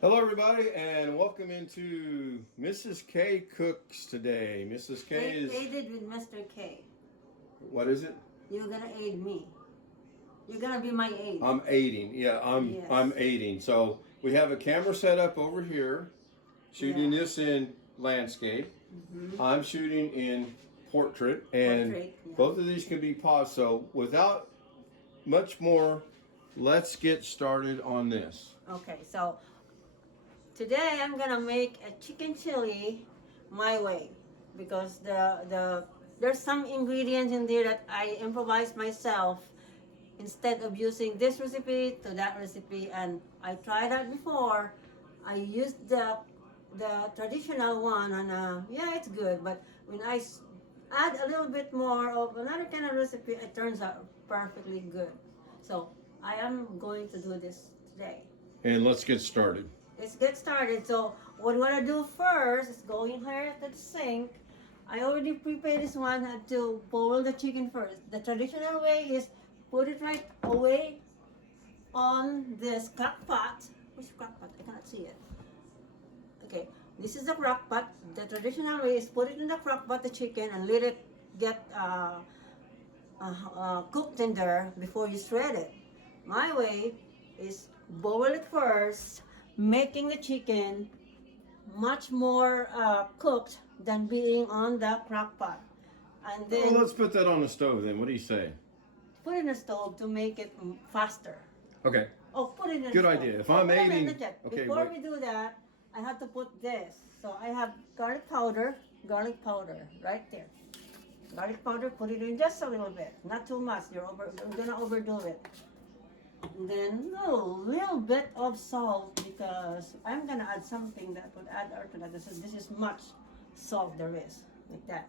Hello, everybody, and welcome into Mrs. K Cooks today. Mrs. K is Aided with Mr. K. what is it? You're gonna aid me. You're gonna be my aid. I'm aiding. Yeah, I'm Yes. aiding. So we have a camera set up over here, shooting Yeah. this in landscape. Mm-hmm. I'm shooting in portrait, and Portrait, yeah. both of these can be paused. So without much more, let's get started on this. Okay, so today I'm gonna make a chicken chili my way because there's some ingredients in there that I improvised myself instead of using this recipe to that recipe, and I tried that before. I used the traditional one, and yeah, it's good. But when add a little bit more of another kind of recipe, it turns out perfectly good. So I am going to do this today. And let's get started. Let's get started. So what I'm gonna do first is go in here to the sink. I already prepared this one. I had to boil the chicken first. The traditional way is put it right away on this crock pot. Which crock pot? I cannot see it. Okay, this is the crock pot. The traditional way is put it in the crock pot, the chicken, and let it get cooked in there before you shred it. My way is boil it first, making the chicken much more cooked than being on the crock pot. And then Well, let's put that on the stove then. What do you say? put it in the stove to make it faster. Okay. Oh, put it in the Good stove. idea. If Oh, I'm wait a minute, aiding, not yet. okay, Before wait. we do that, I have to put this. So I have garlic powder right there. Garlic powder, put it in just a little bit, not too much. You're gonna overdo it. And then a little bit of salt because I'm gonna add something that would add to that. This is much salt there is, like that.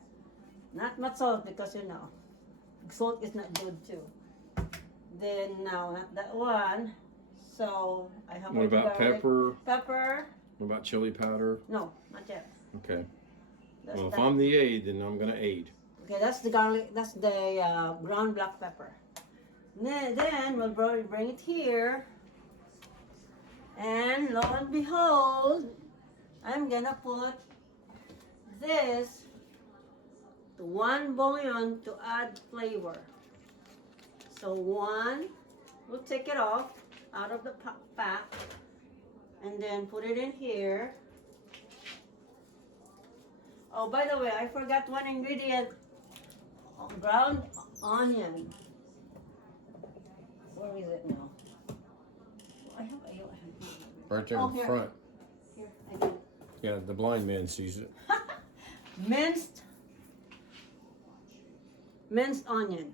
Not much salt because salt is not good too. Then now not that one. So I have What about garlic. pepper? Pepper. What about chili powder? No, not yet. Okay. That's Well, if that. I'm the aide, then I'm going to aid. Okay, that's the garlic. That's the ground black pepper. Then we'll bring it here, and lo and behold, I'm gonna put this to one bouillon to add flavor. So one, we'll take it off out of the pack, and then put it in here. Oh, by the way, I forgot one ingredient: ground onion. Where is it now? I have. Right there Oh, in here. front. Here, I do. Yeah, the blind man sees it. Minced onion.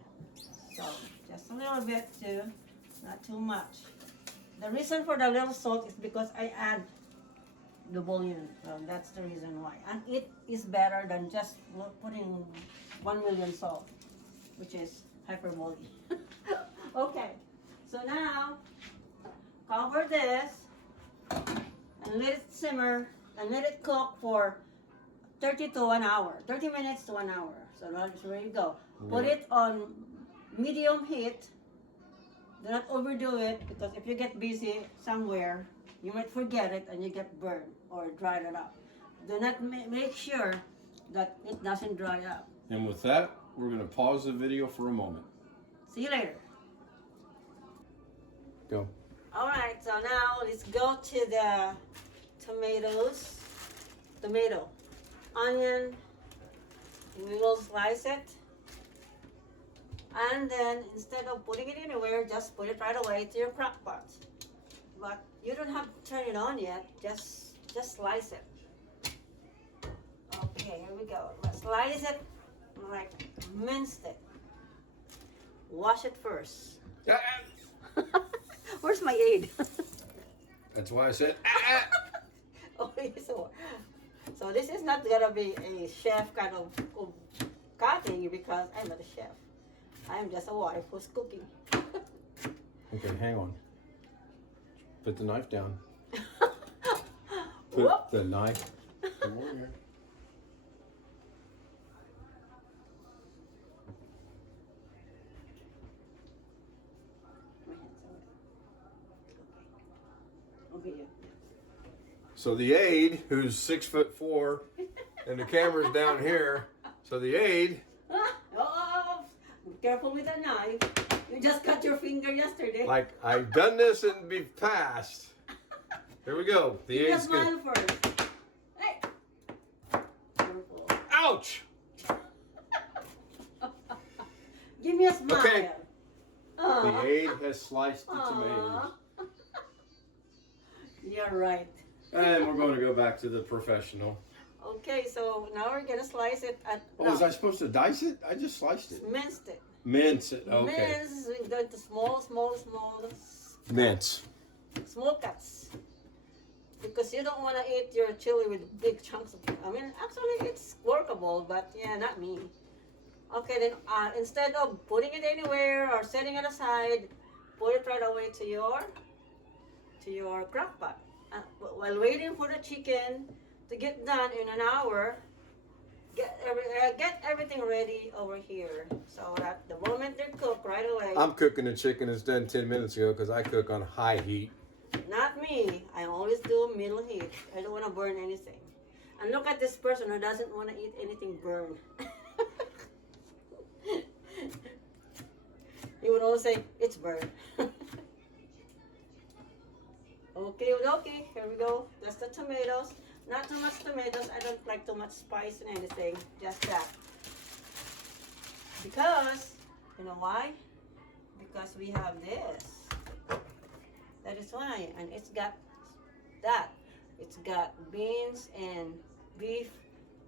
So just a little bit too, not too much. The reason for the little salt is because I add the bouillon. So that's the reason why. And it is better than just putting 1 million salt, which is hyperbole. Okay, so now cover this and let it simmer and let it cook for 30 to 1 hour, 30 minutes to 1 hour. So that's where you go. Put it on medium heat. Do not overdo it because if you get busy somewhere, you might forget it and you get burned or dried it up. Do not make sure that it doesn't dry up. And with that, we're going to pause the video for a moment. See you later. Go. All right, so now let's go to the tomatoes. Tomato, onion, we will slice it. And then instead of putting it anywhere, just put it right away to your crock pot. But you don't have to turn it on yet, just slice it. Okay, here we go. Let's slice it like minced it. Wash it first. Where's my aid? That's why I said, Okay, so this is not gonna be a chef kind of cutting because I'm not a chef. I'm just a wife who's cooking. Okay, hang on. Put the knife down. Whoop. Put the knife. Come over here. My hands are wet. Okay. Over here. So the aide, who's 6'4", and the camera's down here. So the aide. Oh, be careful with the knife. You just cut your finger yesterday. Like I've done this in the past. Here we go. The You aide's smile gonna. first. Hey. Careful. Ouch! Give me a smile. Okay. Aw. The aide has sliced the Aw. tomatoes. You're right. And we're going to go back to the professional. Okay, so now we're gonna slice it at. Oh, was I supposed to dice it? I just sliced it. Minced it. Mince it. Okay. Mince. We go to small Mince. small cuts. Because you don't want to eat your chili with big chunks of it. I mean, actually, it's workable, but yeah, not me. Okay, then instead of putting it anywhere or setting it aside, put it right away to your crock pot. While waiting for the chicken to get done in an hour, get everything ready over here so that the moment they're cooked right away. I'm cooking the chicken. It's done 10 minutes ago because I cook on high heat. Not me. I always do middle heat. I don't want to burn anything. And look at this person who doesn't want to eat anything burned. He would always say, it's burned. Okay, here we go. That's the tomatoes. Not too much tomatoes. I don't like too much spice in anything. Just that. Because, you know why? Because we have this. That is why. And it's got that. It's got beans and beef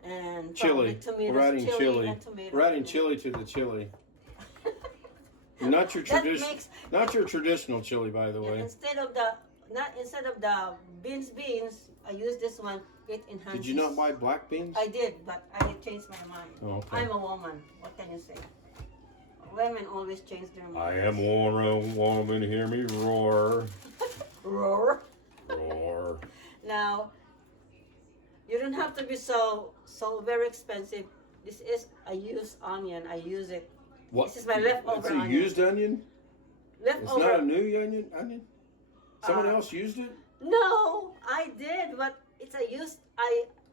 and Chili. tomatoes, We're adding chili. and tomatoes. We're adding chili to the chili. Not your traditional chili, by the way. Instead of the beans, I use this one. It enhances. Did you not buy black beans? I did, but I changed my mind. Oh, okay. I'm a woman. What can you say? Women always change their mind. I am one woman. Hear me roar. Roar. Roar. Now, you don't have to be so very expensive. This is a used onion. I use it. What? This is my leftover It's a onion. used onion? It's Leftover. not a new onion? Someone else used it? No, I did, but it's a used.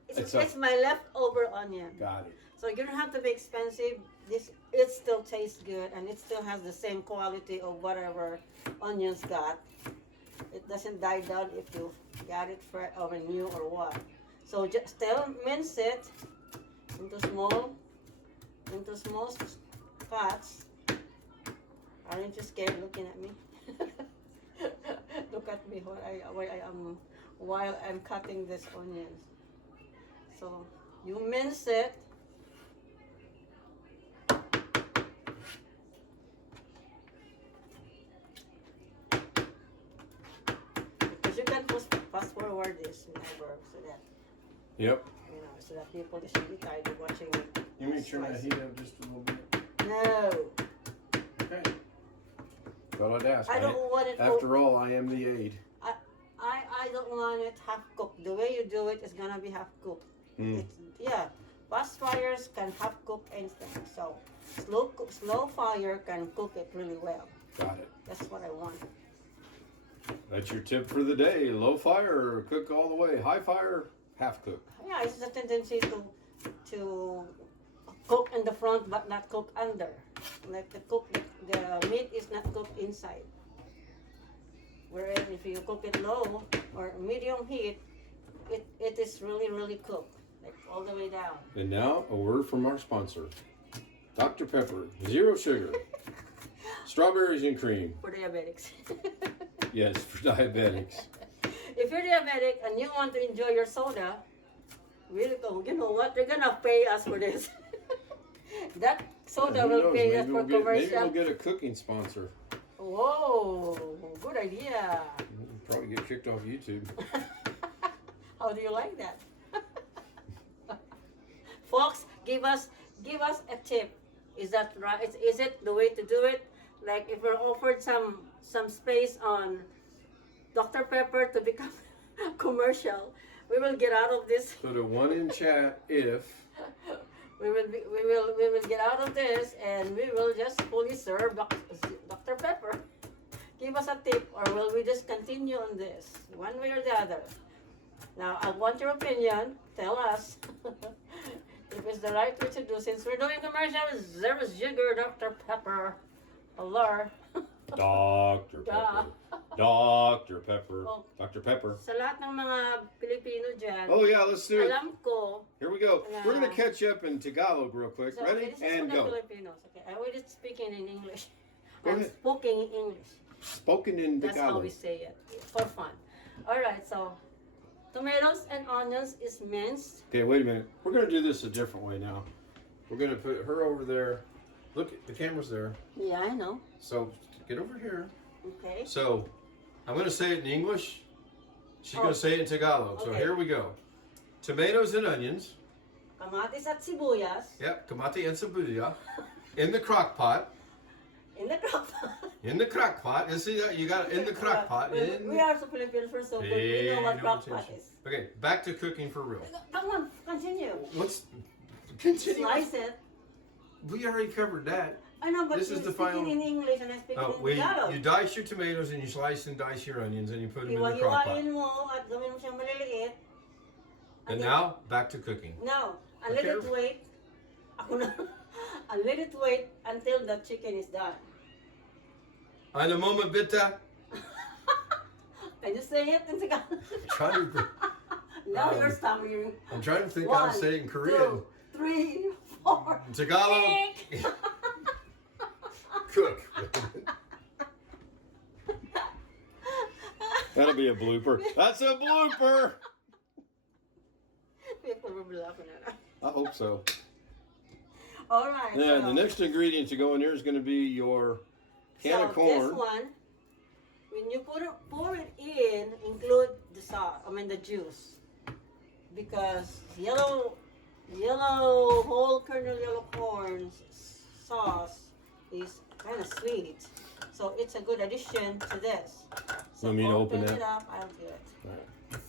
It's my leftover onion. Got it. So you don't have to be expensive. It still tastes good, and it still has the same quality of whatever onions got. It doesn't die down if you got it fresh or new or what. So just still mince it into small cuts. Aren't you scared looking at me? Look at me while I'm cutting this onions. So you mince it. Because you can fast forward this whenever, so that Yep. so that people should be tired of watching it. You may turn that heat up just a little bit. No. Okay. Thought I'd ask. I don't want it. After all, I am the aide. I don't want it half cooked. The way you do it is gonna be half cooked. Mm. Fast fires can half cook anything. So slow fire can cook it really well. Got it. That's what I want. That's your tip for the day. Low fire, cook all the way. High fire, half cook. Yeah, it's a tendency to cook in the front but not cook under. Like the meat is not cooked inside. Whereas if you cook it low or medium heat, it is really cooked, like all the way down. And now, a word from our sponsor. Dr. Pepper, 0 sugar. Strawberries and cream. For diabetics. Yes, for diabetics. If you're diabetic and you want to enjoy your soda, really go, you know what? They're gonna pay us for this. That soda Who will knows? pay us for Maybe commercial. we'll get a cooking sponsor. Whoa, good idea. We'll probably get kicked off YouTube. How do you like that? Folks, give us a tip. Is that right? Is it the way to do it? Like if we're offered some space on Dr. Pepper to become commercial, we will get out of this. Put a 1 in chat if. We will get out of this and we will just fully serve Dr. Pepper. Give us a tip, or will we just continue on this one way or the other? Now, I want your opinion. Tell us if it's the right way to do. Since we're doing commercials, there is sugar, Dr. Pepper. Hello. Dr. Pepper. Dr. Pepper. Oh. Dr. Pepper. Sa lahat ng mga Pilipino dyan, Oh yeah, let's do it. alam ko. Here we go. Yeah. We're gonna catch up in Tagalog real quick. So, Ready? this is And for the go. Filipinos. Okay, I already speaking in English. Go I'm ahead. speaking in English. Spoken in That's how Tagalog. we say it for fun. All right, so tomatoes and onions is minced. Okay, wait a minute. We're gonna do this a different way now. We're gonna put her over there. Look, the camera's there. Yeah, I know. So get over here. Okay. So I'm gonna say it in English. She's Oh. gonna say it in Tagalog. So Okay. here we go. Tomatoes and onions. Kamatis at sibuyas Yep, kamati and sabuya. In the crock pot. in the crock pot. In the crock pot. You see that? You got it in the crock pot. We are so Filipino for so good. We know what Pay no crock pot attention. is. Okay, back to cooking for real. Come on, continue. What's continue? Slice it. We already covered that. I know, but This you're is the speaking final- in English and I speak Oh, in Tagalog. you dice your tomatoes and you slice and dice your onions and you put them in the crock pot. Hiwa-hiwain mo at gawin mo siyang maliliit. And then- now back to cooking. No, and let Okay. it wait. Ako na. And let it wait until the chicken is done. Ana mama bita. Can you say it in Tagalog? Trying to, Now Um, you're stammering. I'm trying to think how to say it in Korean. 2, 3, 4. Tagalog. Pick. Cook. That'll be a blooper. That's a blooper. People will be laughing at us. I hope so. All right. Yeah, so, the next ingredient to go in there is going to be your can of This corn. one, when you pour it in, include the sauce. I mean the juice, because whole kernel yellow corn sauce is kind of sweet, so it's a good addition to this. So Want me to open it it? up. I'll do it. Right.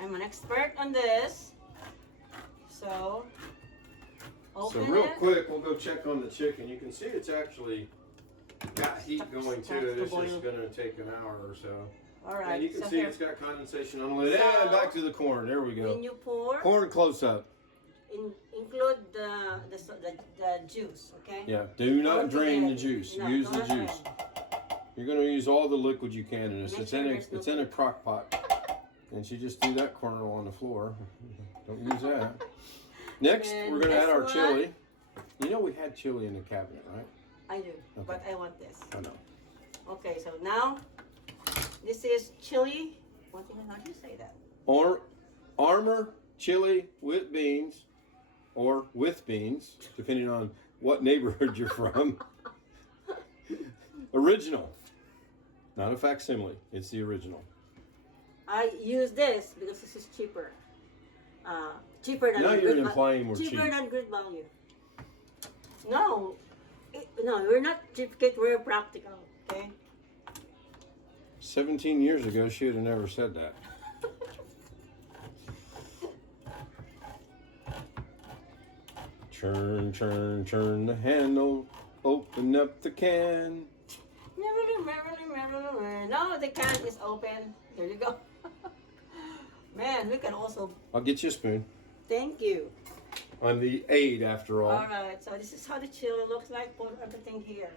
I'm an expert on this, so So open real it. quick, we'll go check on the chicken. You can see it's actually got heat going to it. It's just going to take an hour or so. All right. And you can so see here, it's got condensation on the lid. So- And back to the corn. There we when go. you pour, Corn close up. include the juice, okay? Yeah. Do not Don't drain the forget. juice. No, Use don't the juice. drain. You're going to use all the liquid you can in this. Make It's sure in a there's no it's in a crock pot. And she just threw that kernel on the floor. Don't use that. Next, And we're going to add this our one- chili. You know we had chili in the cabinet, right? I do, Okay. but I want this. I know. Okay, so now this is chili. What the hell? How do you say that? Armor chili with beans, or with beans, depending on what neighborhood you're from. Original, not a facsimile. It's the original. I use this because this is cheaper. Cheaper than Now you're good implying we're cheap. cheaper than good value. No, no, we're not cheap. Kid, we're practical. Okay. 17 years ago, she would have never said that. Churn, churn, churn the handle. Open up the can. No, the can is open. There you go. Man, we can also. I'll get you a spoon. Thank you. I'm the aide, after all. All right, so this is how the chili looks like. Put everything here.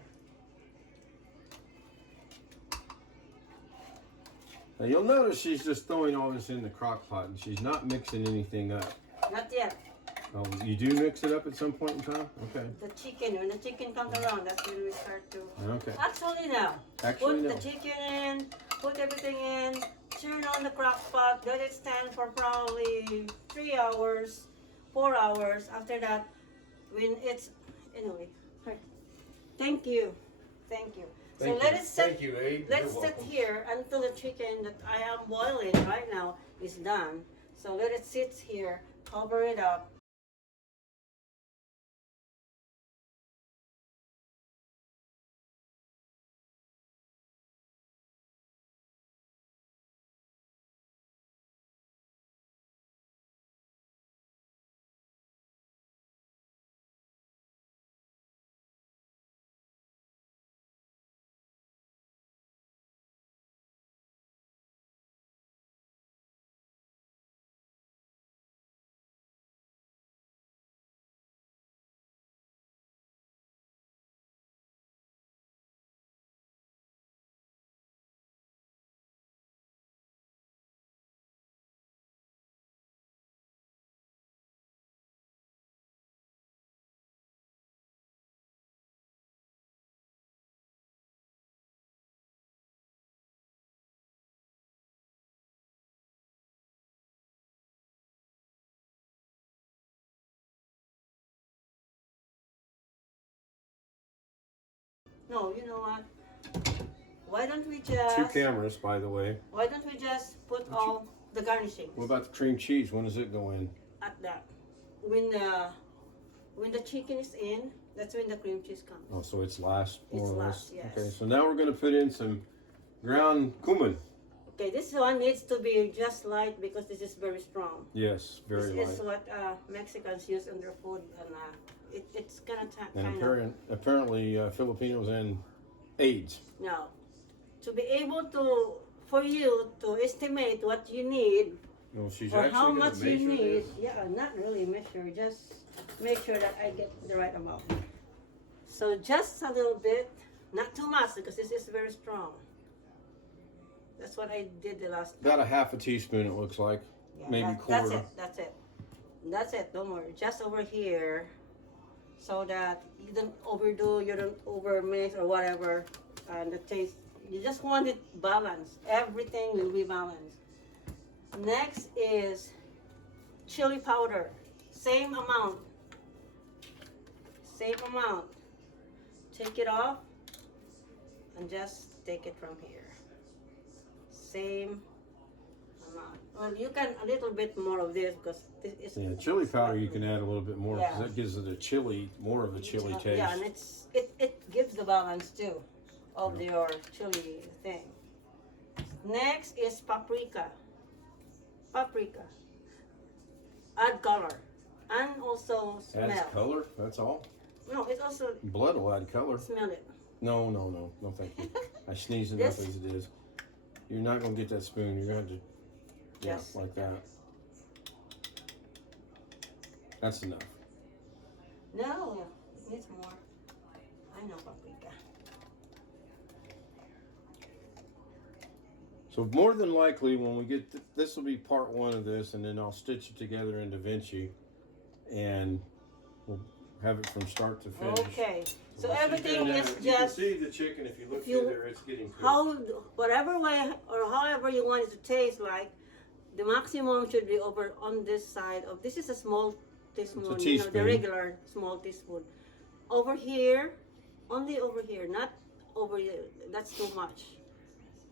Now you'll notice she's just throwing all this in the crock pot and she's not mixing anything up. Not yet. Oh, you do mix it up at some point in time? Okay. The chicken, when the chicken comes around, that's when we start to. Okay. Actually, now. Actually, Put no. the chicken in, put everything in, turn on the crock pot, let it stand for probably 3 hours, 4 hours. After that, when it's. Anyway. Thank you. Thank you. So let it set. Thank you, aide. Let's You're sit welcome. here until the chicken that I am boiling right now is done. So let it sit here, cover it up. No, you know what? Why don't we just... 2 cameras, by the way. Why don't we just put all the garnishings What about the cream cheese? When does it go in? at that? When the chicken is in, that's when the cream cheese comes. Oh, so it's last, more It's or less. last, yes. Okay, so now we're going to put in some ground cumin. Okay, this one needs to be just light because this is very strong. Yes, very light. This is what Mexicans use in their food, and it's gonna And kind of apparently Filipinos and AIDS. no. To be able to, for you to estimate what you need No, she's or actually how going much to you measure need, this. yeah, not really measure, just make sure that I get the right amount. So just a little bit, not too much because this is very strong. That's what I did the last time. About a half a teaspoon, it looks like. Yeah, Maybe that's quarter. That's it, don't worry. Just over here so that you don't overdo, you don't over mix or whatever. And the taste, you just want it balanced. Everything will be balanced. Next is chili powder. Same amount. Same amount. Take it off and just take it from here. Same amount. Well, you can a little bit more of this because this is... Yeah, chili powder you can add a little bit more because Yeah. that gives it a chili, more of a chili taste. Yeah, and it gives the balance too of your chili thing. Next is paprika. Paprika. Add color and also smell. Adds color, that's all. No, it's also Blood will add color. smell it. No, thank you. I sneeze enough as it is. You're not going to get that spoon. You're going to have to, yeah, Yes. like that. That's enough. No, it needs more. I know paprika. So more than likely, when we get this will be part 1 of this, and then I'll stitch it together in DaVinci, and we'll have it from start to finish. Okay, so Once you everything get is that, you can just see the chicken if you look if you- through there. It's getting cooked. how, whatever way or however you want it to taste like. The maximum should be over on this side of, this is a small teaspoon, you know, the teaspoon. regular small teaspoon. Over here, only over here, not over here. That's too much.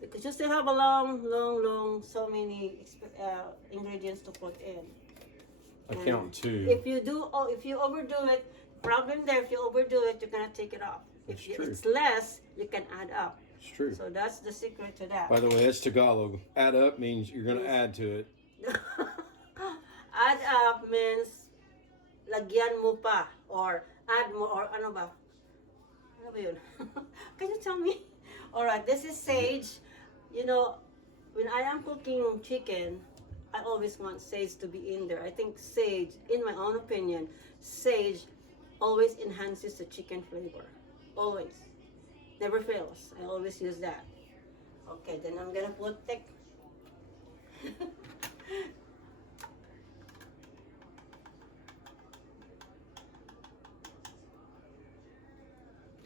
Because you still have a long, so many ingredients to put in. I count 2. If you overdo it, problem there, if you overdo it, you're gonna take it off. That's If true. it's less, you can add up. It's true. So that's the secret to that. By the way, that's Tagalog. Add up means you're going to add to it. Add up means lagyan mo pa or add mo or ano ba? Ano ba yun? Can you tell me? Alright, this is sage. You know, when I am cooking chicken, I always want sage to be in there. I think sage, in my own opinion, sage always enhances the chicken flavor. Always. Never fails. I always use that. Okay, then I'm gonna put thick.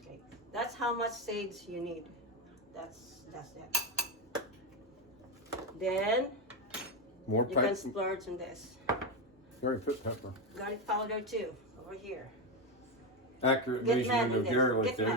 Okay, that's how much sage you need. That's it. Then More you can pepper. splurge on this. You already put pepper. Garlic powder too, over here. Accurate Get mad measurement in of this. garlic Get there. mad.